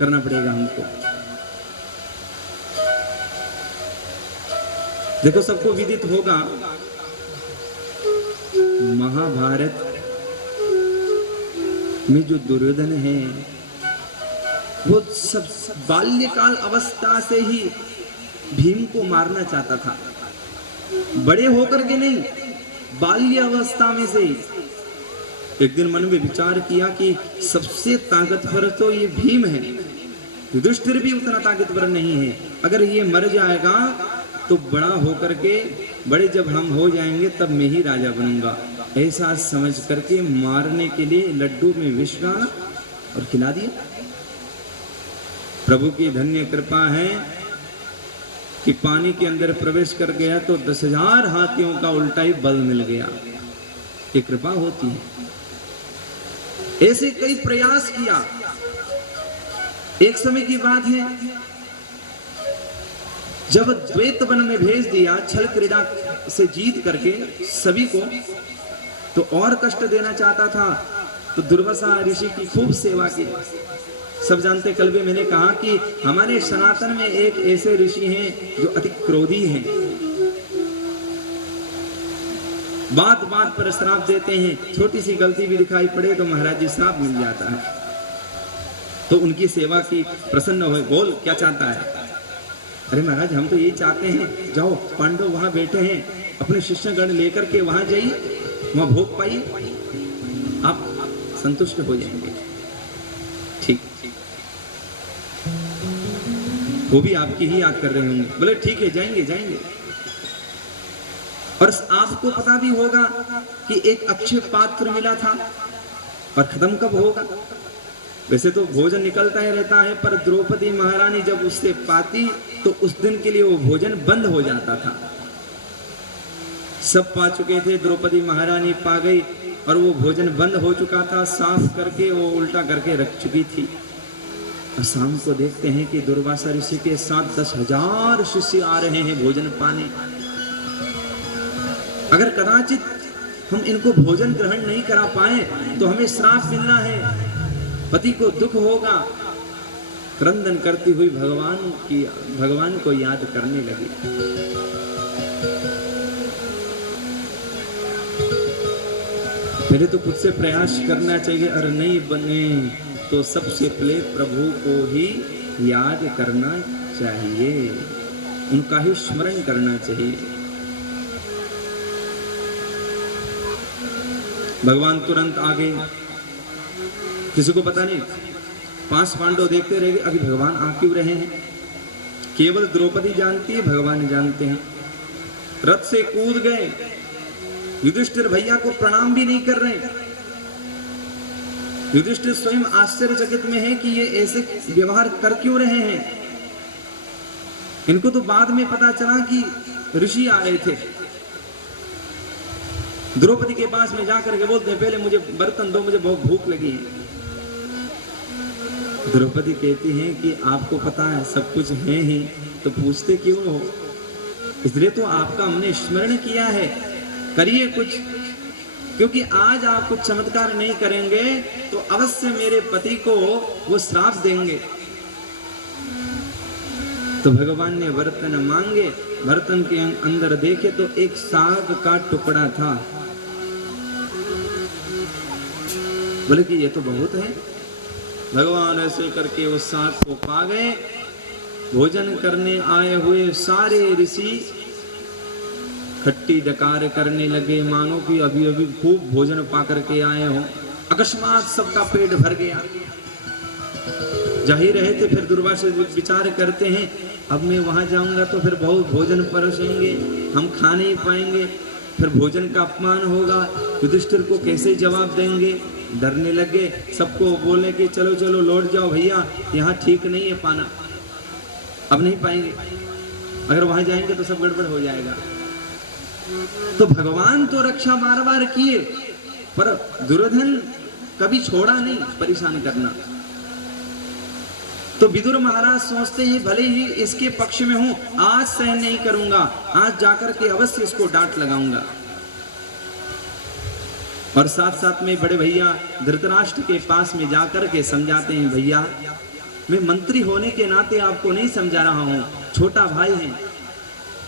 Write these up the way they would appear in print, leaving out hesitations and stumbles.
करना पड़ेगा हमको। देखो सबको विदित होगा, महाभारत में जो दुर्योधन है वो सब बाल्यकाल अवस्था से ही भीम को मारना चाहता था, बड़े होकर के नहीं, बाल्य अवस्था में से ही। एक दिन मन में विचार किया कि सबसे ताकतवर तो ये भीम है, युधिष्ठिर भी उतना ताकतवर नहीं है। अगर ये मर जाएगा तो बड़ा होकर के, बड़े जब हम हो जाएंगे तब मैं ही राजा बनूंगा। ऐसा समझ करके मारने के लिए लड्डू में विष डाला और खिला दिया। प्रभु की धन्य कृपा है कि पानी के अंदर प्रवेश कर गया तो 10,000 हाथियों का उल्टा ही बल मिल गया। ये कृपा होती है। ऐसे कई प्रयास किया। एक समय की बात है जब द्वैत वन में भेज दिया छल क्रीड़ा से जीत करके सभी को, तो और कष्ट देना चाहता था, तो दुर्वासा ऋषि की खूब सेवा की। सब जानते, कल भी मैंने कहा कि हमारे सनातन में एक ऐसे ऋषि हैं जो अति क्रोधी हैं, बात बात पर श्राप देते हैं। छोटी सी गलती भी दिखाई पड़े तो महाराज जी श्राप मिल जाता है। तो उनकी सेवा की प्रसन्न हुए, बोल क्या चाहता है? अरे महाराज हम तो ये चाहते हैं, जाओ पांडव वहां बैठे हैं, अपने शिष्यगण लेकर के वहां जाइए, वहां भोग पाइए, आप संतुष्ट हो जाएंगे। ठीक, वो भी आपकी ही याद कर रहे होंगे। बोले ठीक है, जाएंगे जाएंगे। और आपको पता भी होगा कि एक अच्छे पात्र मिला था, और खत्म कब होगा? वैसे तो भोजन निकलता ही रहता है, पर द्रौपदी महारानी जब उससे पाती तो उस दिन के लिए वो भोजन बंद हो जाता था। सब पा चुके थे, द्रौपदी महारानी पा गई और वो भोजन बंद हो चुका था, साफ करके वो उल्टा करके रख चुकी थी। और शाम को देखते हैं कि दुर्वासा ऋषि के साथ 10,000 शिष्य आ रहे हैं भोजन पाने। अगर कदाचित हम इनको भोजन ग्रहण नहीं करा पाए तो हमें श्राप मिलना है, पति को दुख होगा। क्रंदन करती हुई भगवान को याद करने लगी। पहले तो खुद से प्रयास करना चाहिए, और नहीं बने तो सबसे पहले प्रभु को ही याद करना चाहिए, उनका ही स्मरण करना चाहिए। भगवान तुरंत आ गए, किसी को पता नहीं। 5 पांडव देखते रह गए, अभी भगवान आ क्यों रहे हैं? केवल द्रौपदी जानती है, भगवान जानते हैं। रथ से कूद गए, युधिष्ठिर भैया को प्रणाम भी नहीं कर रहे। युधिष्ठिर स्वयं आश्चर्यचकित में है कि ये ऐसे व्यवहार कर क्यों रहे हैं। इनको तो बाद में पता चला कि ऋषि आ रहे थे। द्रौपदी के पास में जाकर के बोलते हैं, पहले मुझे बर्तन दो, मुझे बहुत भूख लगी है। द्रौपदी कहती हैं कि आपको पता है सब कुछ है ही, तो पूछते क्यों हो? इसलिए तो आपका हमने स्मरण किया है, करिए कुछ, क्योंकि आज आप कुछ चमत्कार नहीं करेंगे तो अवश्य मेरे पति को वो श्राप देंगे। तो भगवान ने बर्तन मांगे, बर्तन के अंदर देखे तो एक साग का टुकड़ा था। बोले कि ये तो बहुत है। भगवान ऐसे करके उस साग को पा गए। भोजन करने आए हुए सारे ऋषि खट्टी डकार करने लगे, मानो कि अभी अभी खूब भोजन पा करके आए हो। अकस्मात सबका पेट भर गया। जा ही रहे थे, फिर दुर्वासा विचार करते हैं, अब मैं वहां जाऊंगा तो फिर बहुत भोजन परोसेंगे, हम खा नहीं पाएंगे, फिर भोजन का अपमान होगा, युधिष्ठिर को कैसे जवाब देंगे। डरने लगे, सबको बोले कि चलो चलो लौट जाओ भैया, यहाँ ठीक नहीं है पाना, अब नहीं पाएंगे, अगर वहां जाएंगे तो सब गड़बड़ हो जाएगा। तो भगवान तो रक्षा बार बार किए, पर दुर्योधन कभी छोड़ा नहीं परेशान करना। तो विदुर महाराज सोचते हैं भले ही इसके पक्ष में हूं, आज सहन नहीं करूंगा, आज जाकर के अवश्य इसको डांट लगाऊंगा। और साथ साथ में बड़े भैया धृतराष्ट्र के पास में जाकर के समझाते हैं, भैया मैं मंत्री होने के नाते आपको नहीं समझा रहा हूं, छोटा भाई है,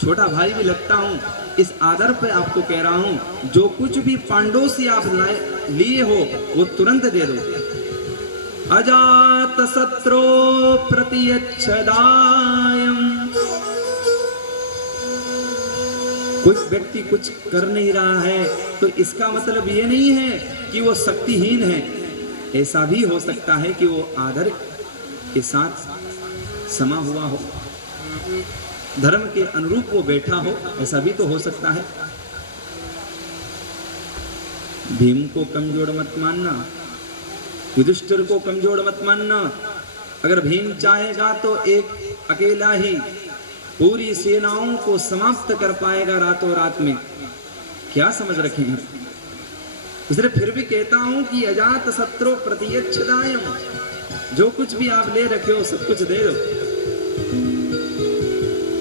छोटा भाई भी लगता हूं, इस आदर पे आपको कह रहा हूं, जो कुछ भी पांडवों से आप लिए हो वो तुरंत दे दो। अजात शत्रु प्रतियच्छदायम्। कोई व्यक्ति कुछ कर नहीं रहा है तो इसका मतलब ये नहीं है कि वो शक्तिहीन है। ऐसा भी हो सकता है कि वो आदर के साथ समा हुआ हो, धर्म के अनुरूप वो बैठा हो, ऐसा भी तो हो सकता है। भीम को कमजोर मत मानना, युधिष्ठिर को कमजोर मत मानना। अगर भीम चाहेगा तो एक अकेला ही पूरी सेनाओं को समाप्त कर पाएगा रातों रात में। क्या समझ रखे हैं? इसलिए फिर भी कहता हूं कि अजात शत्रु प्रतियच्छदायम्। जो कुछ भी आप ले रखे हो सब कुछ दे दो।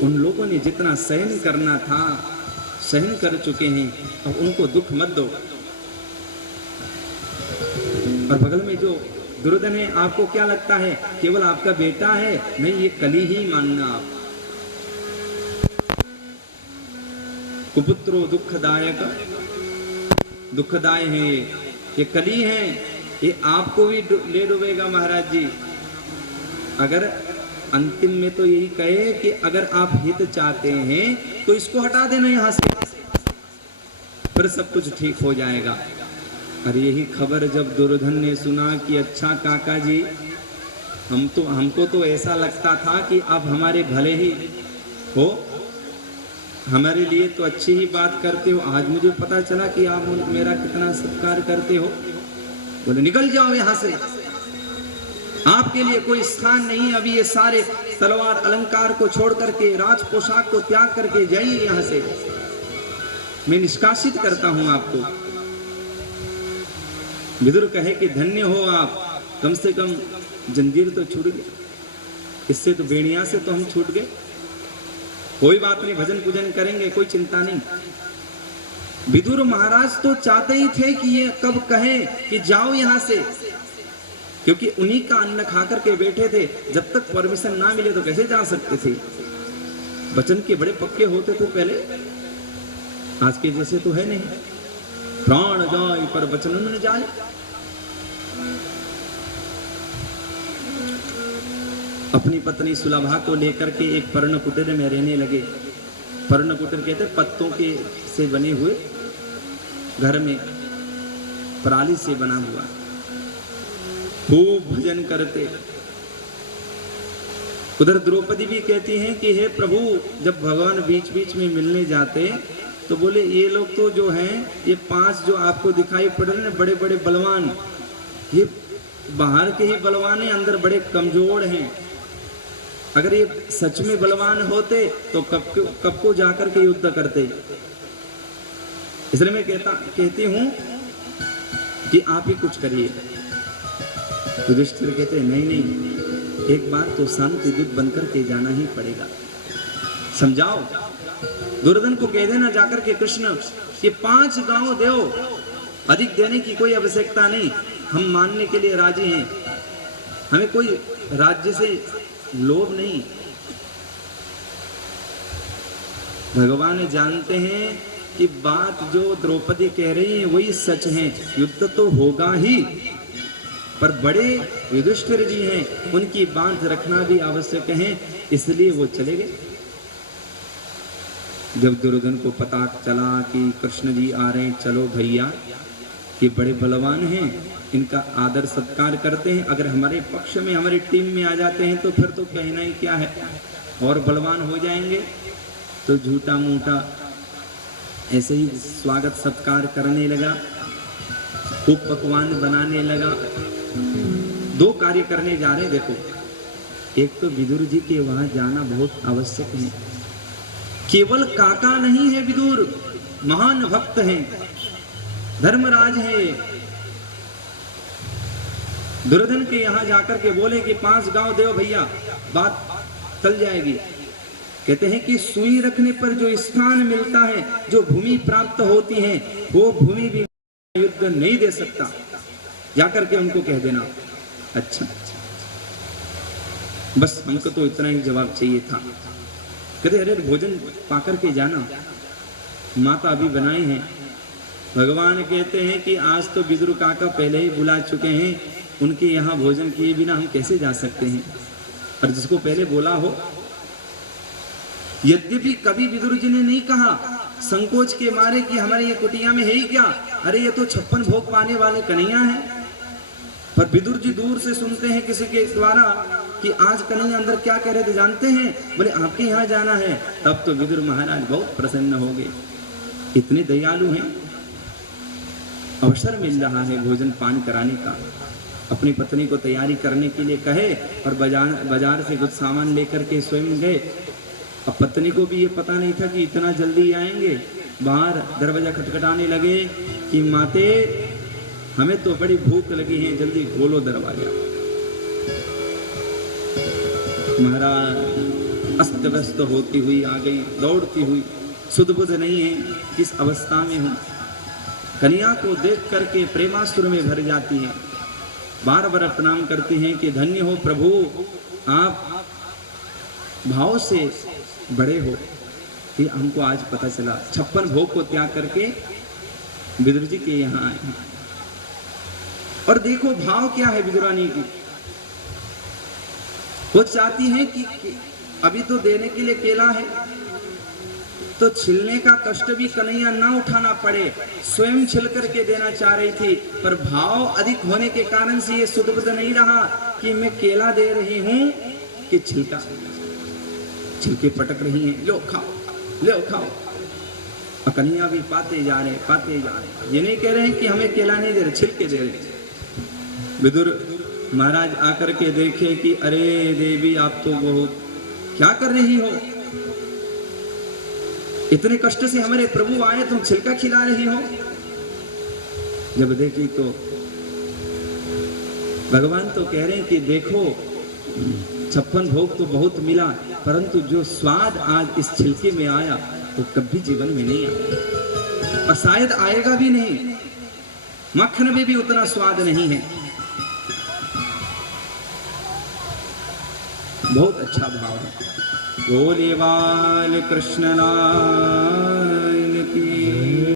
उन लोगों ने जितना सहन करना था सहन कर चुके हैं, अब उनको दुख मत दो। और बगल में जो दुर्योधन है, आपको क्या लगता है केवल आपका बेटा है? नहीं, ये कली ही मानना आप। कुपुत्रो दुखदायक, दुखदाय है, ये कली है, ये आपको भी ले डूबेगा महाराज जी। अगर अंतिम में तो यही कहे कि अगर आप हित चाहते हैं तो इसको हटा देना यहां से, फिर सब कुछ ठीक हो जाएगा। और यही खबर जब दुर्योधन ने सुना कि अच्छा काका जी, हमको तो ऐसा लगता था कि आप हमारे भले ही हो, हमारे लिए तो अच्छी ही बात करते हो, आज मुझे पता चला कि आप मेरा कितना सत्कार करते हो। बोले निकल जाओ यहां से, आपके लिए कोई स्थान नहीं। अभी ये सारे तलवार अलंकार को छोड़ करके, राज पोशाक को त्याग करके जाइए यहां से, मैं निष्कासित करता हूं आपको। विदुर कहे कि धन्य हो आप, कम से कम जंजीर तो छूट गई, इससे तो बेड़िया से तो हम छूट गए। कोई बात नहीं, भजन पूजन करेंगे, कोई चिंता नहीं। विदुर महाराज तो चाहते ही थे कि ये कब कहे कि जाओ यहां से, क्योंकि उन्हीं का अन्न खा करके बैठे थे। जब तक परमिशन ना मिले तो कैसे जा सकते थे? वचन के बड़े पक्के होते थे पहले, आज के जैसे तो है नहीं। प्राण जाए पर वचन न जाए। अपनी पत्नी सुलभा को लेकर के एक पर्णकुटीर में रहने लगे। पर्णकुटीर कहते पत्तों के से बने हुए घर में, पराली से बना हुआ। खूब भजन करते। उधर द्रौपदी भी कहती हैं कि हे प्रभु, जब भगवान बीच बीच में मिलने जाते तो बोले ये लोग तो जो हैं, ये 5 जो आपको दिखाई पड़ रहे हैं बड़े बड़े बलवान, ये बाहर के ही बलवान हैं, अंदर बड़े कमजोर हैं। अगर ये सच में बलवान होते तो कब को जाकर के युद्ध करते। इसलिए मैं कहती हूं कि आप ही कुछ करिए। युधिष्ठिर कहते नहीं नहीं, एक बार तो शांति दूत बनकर के जाना ही पड़ेगा, समझाओ। दुर्योधन को कह देना जाकर के कृष्ण ये 5 गांव दो, अधिक देने की कोई आवश्यकता नहीं, हम मानने के लिए राजी हैं, हमें कोई राज्य से लोभ नहीं। भगवान जानते हैं कि बात जो द्रौपदी कह रही है वही सच है, युद्ध तो होगा ही, पर बड़े युधिष्ठिर जी हैं, उनकी बात रखना भी आवश्यक है, इसलिए वो चले गए। जब दुर्योधन को पता चला कि कृष्ण जी आ रहे हैं, चलो भैया ये बड़े बलवान हैं, इनका आदर सत्कार करते हैं, अगर हमारे पक्ष में हमारी टीम में आ जाते हैं तो फिर तो कहना ही क्या है, और बलवान हो जाएंगे। तो झूठा मूठा ऐसे ही स्वागत सत्कार करने लगा, खूब पकवान बनाने लगा। 2 कार्य करने जा रहे हैं देखो, एक तो विदुर जी के वहां जाना बहुत आवश्यक है। केवल काका नहीं है विदुर, महान भक्त हैं, धर्मराज है। दुर्योधन के यहां जाकर के बोले कि 5 गांव दो भैया, बात चल जाएगी। कहते हैं कि सुई रखने पर जो स्थान मिलता है, जो भूमि प्राप्त होती है, वो भूमि भी युद्ध नहीं दे सकता, जाकर के उनको कह देना। अच्छा बस हमको तो इतना ही जवाब चाहिए था। कहते अरे भोजन पाकर के जाना, माता अभी बनाई है। भगवान कहते हैं कि आज तो विदुर काका पहले ही बुला चुके हैं, उनके यहाँ भोजन किए बिना हम कैसे जा सकते हैं। और जिसको पहले बोला हो, यद्यपि कभी विदुर जी ने नहीं कहा संकोच के मारे कि हमारे ये कुटिया में है ही क्या, अरे ये तो 56 भोग पाने वाले कन्हैया हैं। पर विदुर जी दूर से सुनते हैं किसी के द्वारा कि आज कन्हैया अंदर क्या कह रहे थे जानते हैं, बोले आपके यहाँ जाना है। तब तो विदुर महाराज बहुत प्रसन्न हो गए, इतने दयालु हैं। अवसर मिल रहा है भोजन पान कराने का, अपनी पत्नी को तैयारी करने के लिए कहे और बाजार से कुछ सामान लेकर के स्वयं गए। अब पत्नी को भी ये पता नहीं था कि इतना जल्दी आएंगे। बाहर दरवाजा खटखटाने लगे कि माते हमें तो बड़ी भूख लगी है, जल्दी खोलो दरवाजा। महाराज अस्त व्यस्त होती हुई आ गई, दौड़ती हुई, सुध बुध नहीं है किस अवस्था में हूँ। कन्या को देख करके प्रेमासुर में भर जाती है, बार बार प्रणाम करती हैं कि धन्य हो प्रभु, आप भाव से बड़े हो। ये हमको आज पता चला, 56 भोग को त्याग करके विदुर जी के यहाँ आए। और देखो भाव क्या है विदुरानी की, वो चाहती है कि अभी तो देने के लिए केला है तो छिलने का कष्ट भी कन्हैया ना उठाना पड़े, स्वयं छिल करके देना चाह रही थी। पर भाव अधिक होने के कारण से ये सुध-बुध नहीं रहा कि मैं केला दे रही हूं कि छिलके पटक रही हैं, लो खाओ लो खाओ। और कन्हैया भी पाते जा रहे, ये नहीं कह रहे हैं कि हमें केला नहीं दे रहे, छिलके दे रहे। विदुर महाराज आकर के देखे कि अरे देवी आप तो बहुत क्या कर रही हो, इतने कष्ट से हमारे प्रभु आए, तुम छिलका खिला रही हो। जब देखी तो भगवान तो कह रहे हैं कि देखो 56 भोग तो बहुत मिला, परंतु जो स्वाद आज इस छिलके में आया वो कभी जीवन में नहीं आया और शायद आएगा भी नहीं। मक्खन में भी उतना स्वाद नहीं है। बहुत अच्छा भाव है। बोले बाल कृष्ण लाल